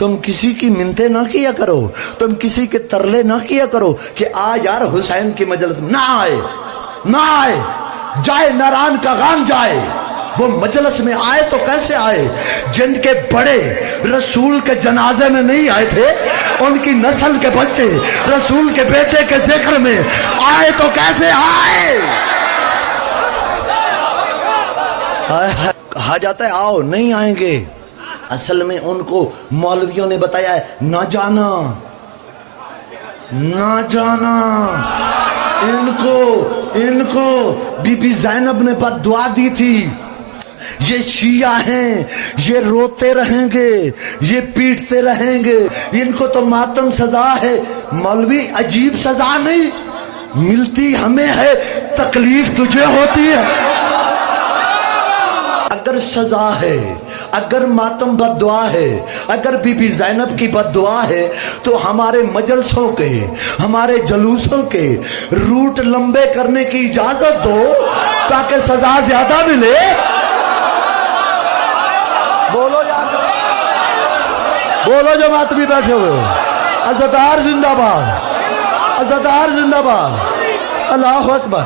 تم کسی کی منتیں نہ کیا کرو، تم کسی کے ترلے نہ کیا کرو کہ آ یار حسین کی مجلس میں نہ آئے، نہ آئے، جائے ناران کا غان جائے۔ وہ مجلس میں آئے تو کیسے آئے؟ جن کے بڑے رسول کے جنازے میں نہیں آئے تھے، ان کی نسل کے بچے رسول کے بیٹے کے ذکر میں آئے تو کیسے آئے؟ کہا جاتا ہے آؤ، نہیں آئیں گے۔ اصل میں ان کو مولویوں نے بتایا ہے نہ جانا، نہ جانا۔ ان کو بی بی زینب نے بد دعا دی تھی، یہ شیعہ ہیں، یہ روتے رہیں گے، یہ پیٹتے رہیں گے، ان کو تو ماتم سزا ہے۔ مولوی عجیب سزا نہیں ملتی ہمیں ہے، تکلیف تجھے ہوتی ہے۔ اگر سزا ہے، اگر ماتم بد دعا ہے، اگر بی بی زینب کی بد دعا ہے تو ہمارے مجلسوں کے، ہمارے جلوسوں کے روٹ لمبے کرنے کی اجازت دو تاکہ سزا زیادہ ملے۔ بولو جماعت بھی بیٹھے ہوئے، عزادار زندہ باد، عزادار زندہ باد، اللہ اکبر۔